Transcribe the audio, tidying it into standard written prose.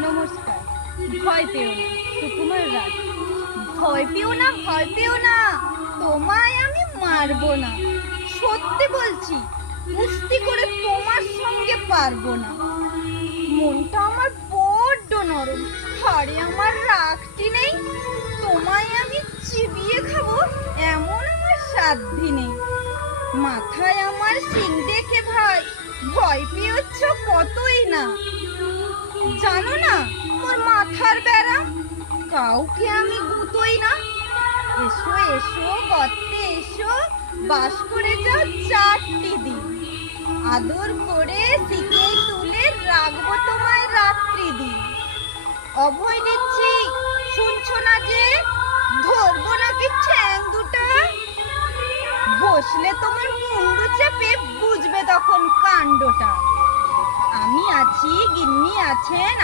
নমস্কার। ভয় পেও না, সুকুমার রাজ। ভয় পেও না, ভয় পেও না, তোমায় আমি মারবো না। সত্যি বলছি, কুস্তি করে তোমার সঙ্গে পারবো না। মনটা আমার বড্ড নরম, হাড়ে আমার রাগটি নেই। তোমায় আমি চিবিয়ে খাবো এমন আমার সাধ্যি নেই। মাথায় আমার সিং দেখে ভাই ভয় পেয়েছ কতই না। জানো না তোর মাথার ব্যারাম, কাউকে আমি গুতোই না। এসো এসো গর্তে এসো, বাস করে যাও 4টি দিন। আদর করে শিখে তুলে রাখবো তোমায় রাত্রি দিন। অভয় দিচ্ছি, শুনছো না যে ধরবো নাকি ঠ্যাং দুটা? বসলে তোমার মুন্ডু চেপে বুঝবে তখন কাণ্ডটা। আমি আছি, গিন্নি আছেন।